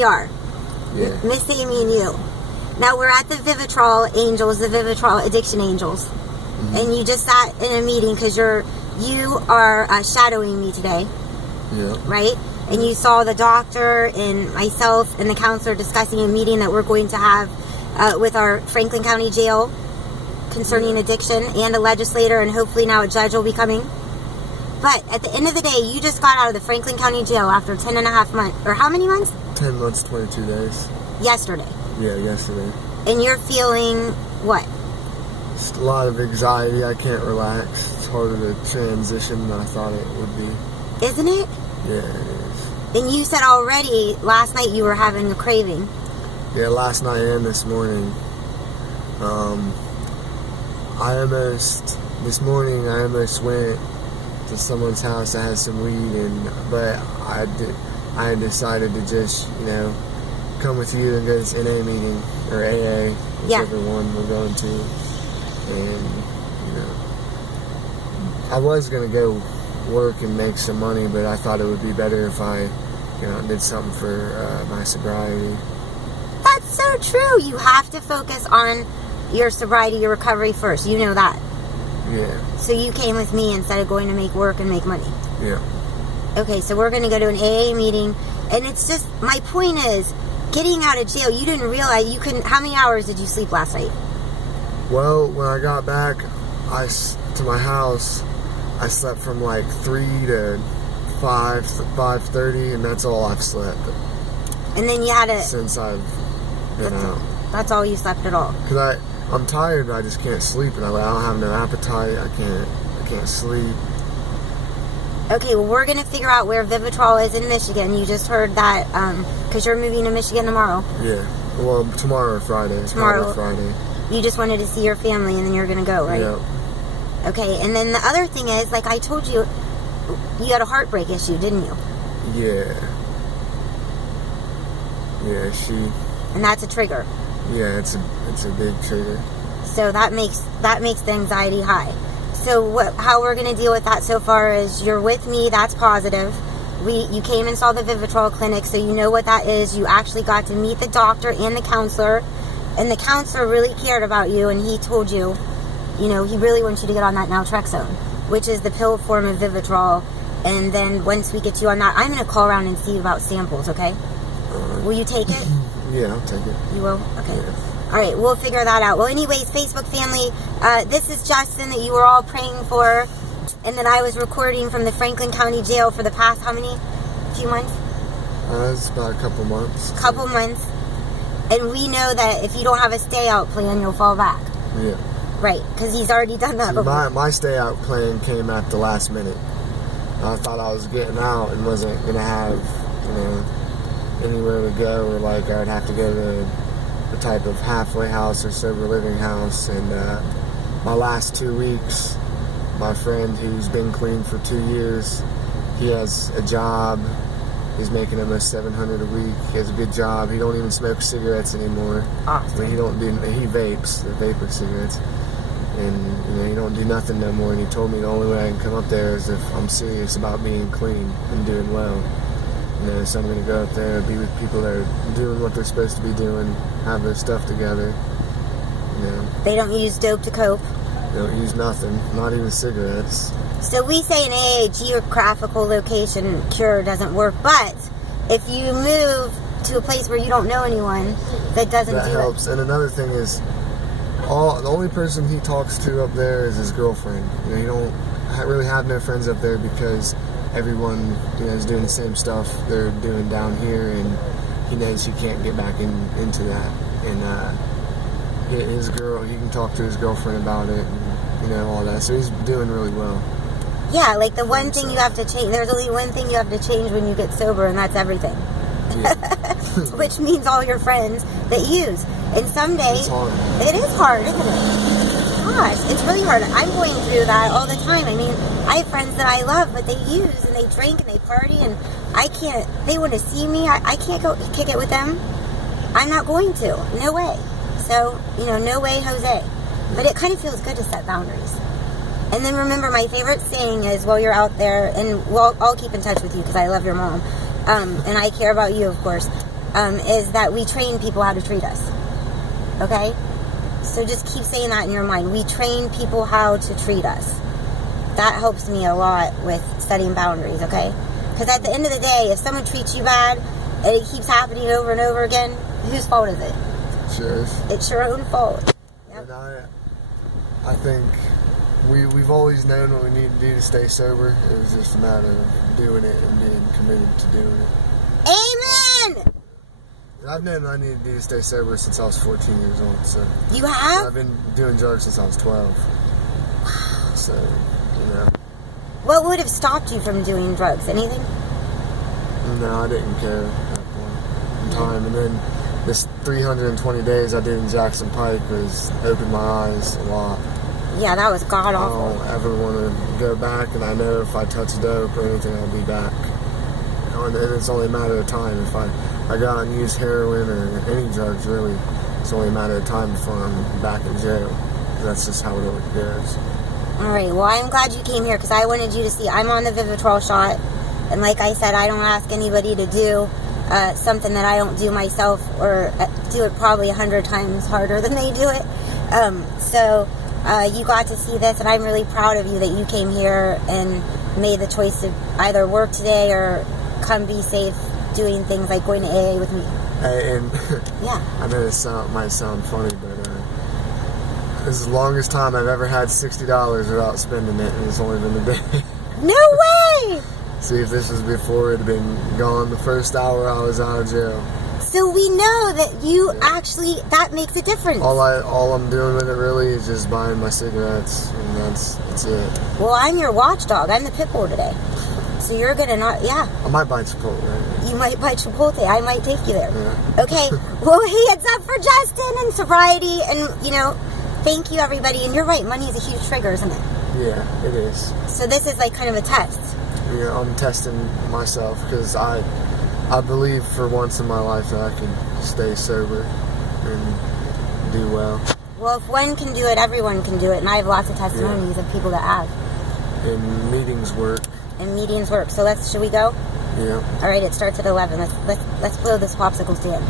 we are. Yeah. Miss Amy and you. Now we're at the Vivitrol Angels, the Vivitrol Addiction Angels. Mm-hmm. And you just sat in a meeting because you are shadowing me today. Yeah. Right? And you saw the doctor and myself and the counselor discussing a meeting that we're going to have with our Franklin County Jail concerning addiction, and a legislator, and hopefully now a judge will be coming. But at the end of the day, you just got out of the Franklin County Jail after 10 and a half months. Or how many months? 10 months, 22 days. Yesterday. Yeah, yesterday. And you're feeling what? Just a lot of anxiety. I can't relax. It's harder to transition than I thought it would be. Isn't it? Yeah, it is. And you said already last night you were having a craving. Yeah, last night and this morning. This morning I almost went to someone's house that has some weed, but I had decided to just, come with you and go to this NA meeting, or AA, whichever one we're going to. And, I was going to go work and make some money, but I thought it would be better if I, did something for my sobriety. That's so true. You have to focus on your sobriety, your recovery first. You know that. Yeah. So you came with me instead of going to make work and make money. Yeah. Okay, so we're going to go to an AA meeting, and it's just, my point is, getting out of jail, you didn't realize you couldn't, how many hours did you sleep last night? Well, when I got back to my house, I slept from like 3 to 5:30, and that's all I've slept. And then you had to... Since I've been out. That's all you slept at all? Because I'm tired, but I just can't sleep, and I don't have no appetite. I can't sleep. Okay, well, we're going to figure out where Vivitrol is in Michigan. You just heard that, because you're moving to Michigan tomorrow. Yeah. Well, tomorrow or Friday. Tomorrow. Friday. You just wanted to see your family, and then you're going to go, right? Yeah. Okay, and then the other thing is, like I told you, you had a heartbreak issue, didn't you? Yeah. Yeah, And that's a trigger. Yeah, it's a big trigger. So that makes the anxiety high. So how we're going to deal with that so far is you're with me, that's positive. You came and saw the Vivitrol clinic, so you know what that is. You actually got to meet the doctor and the counselor, and the counselor really cared about you, and he told you, he really wants you to get on that naltrexone, which is the pill form of Vivitrol. And then once we get you on that, I'm going to call around and see about samples, okay? Will you take it? Yeah, I'll take it. You will? Okay. Yeah. All right, we'll figure that out. Well, anyways, Facebook family, this is Justin that you were all praying for, and then I was recording from the Franklin County Jail for the past, how many? A few months? It's about a couple months. Couple months. And we know that if you don't have a stay-out plan, you'll fall back. Yeah. Right, because he's already done that before. My stay-out plan came at the last minute. I thought I was getting out and wasn't going to have, anywhere to go, or like I'd have to go to a type of halfway house or sober living house. And my last 2 weeks, my friend who's been clean for 2 years, he has a job. He's making almost $700 a week. He has a good job. He don't even smoke cigarettes anymore. Awesome. He vapes, the vapor cigarettes. And he don't do nothing no more. And he told me the only way I can come up there is if I'm serious about being clean and doing well. So I'm going to go up there, be with people that are doing what they're supposed to be doing, have their stuff together. They don't use dope to cope. They don't use nothing, not even cigarettes. So we say in AA, geographical location cure doesn't work, but if you move to a place where you don't know anyone, that doesn't do it. That helps. And another thing is, the only person he talks to up there is his girlfriend. He don't really have no friends up there because everyone is doing the same stuff they're doing down here, and he knows he can't get back into that. And he can talk to his girlfriend about it, and all that. So he's doing really well. Yeah, like the one thing you have to change. There's only one thing you have to change when you get sober, and that's everything. Yeah. Which means all your friends that use. And someday, it's hard. It is hard, isn't it? Gosh, it's really hard. I'm going through that all the time. I mean, I have friends that I love, but they use and they drink and they party, and I can't. They want to see me. I can't go kick it with them. I'm not going to. No way. So, no way, Jose. But it kind of feels good to set boundaries. And then remember, my favorite saying is, while you're out there, and I'll keep in touch with you because I love your mom, and I care about you, of course. is that we train people how to treat us. Okay? So just keep saying that in your mind. We train people how to treat us. That helps me a lot with setting boundaries, okay? Because at the end of the day, if someone treats you bad and it keeps happening over and over again, whose fault is it? Sure. It's your own fault. Yep. And I think we've always known what we need to do to stay sober. It was just a matter of doing it and being committed to doing it. Amen! I've known what I needed to do to stay sober since I was 14 years old. So You have? I've been doing drugs since I was 12. So, you know. What would have stopped you from doing drugs? Anything? No, I didn't care at that point in time. And then this 320 days I did in Jackson Pike was opened my eyes a lot. Yeah, that was god I awful. don't ever want to go back, and I know if I touch dope or anything, I'll be back. And it's only a matter of time. If I go out and use heroin or any drugs, really, it's only a matter of time before I'm back in jail. That's just how it goes. Alright, well, I'm glad you came here because I wanted you to see I'm on the Vivitrol shot. And like I said, I don't ask anybody to do something that I don't do myself, or do it probably 100 times harder than they do it. So you got to see this, and I'm really proud of you that you came here and made the choice to either work today or come be safe doing things like going to AA with me. And Yeah. I know this might sound funny, but this is the longest time I've ever had $60 without spending it, and it's only been a day. No way! See, if this was before, it'd been gone the first hour I was out of jail. So we know that you actually, that makes a difference. All I'm doing with it really is just buying my cigarettes, and that's it. Well, I'm your watchdog. I'm the pit bull today. So you're gonna not, yeah. I might buy Chipotle. You might buy Chipotle. I might take you there. Yeah. Okay. Well, hands up for Justin and sobriety, and thank you everybody. And you're right, money is a huge trigger, isn't it? Yeah, it is. So this is like kind of a test. Yeah, I'm testing myself because I believe for once in my life that I can stay sober and do well. Well, if one can do it, everyone can do it, and I have lots of testimonies of people that have. And meetings work. And meetings work. So should we go? Yeah. All right. It starts at 11. Let's blow this popsicle stand.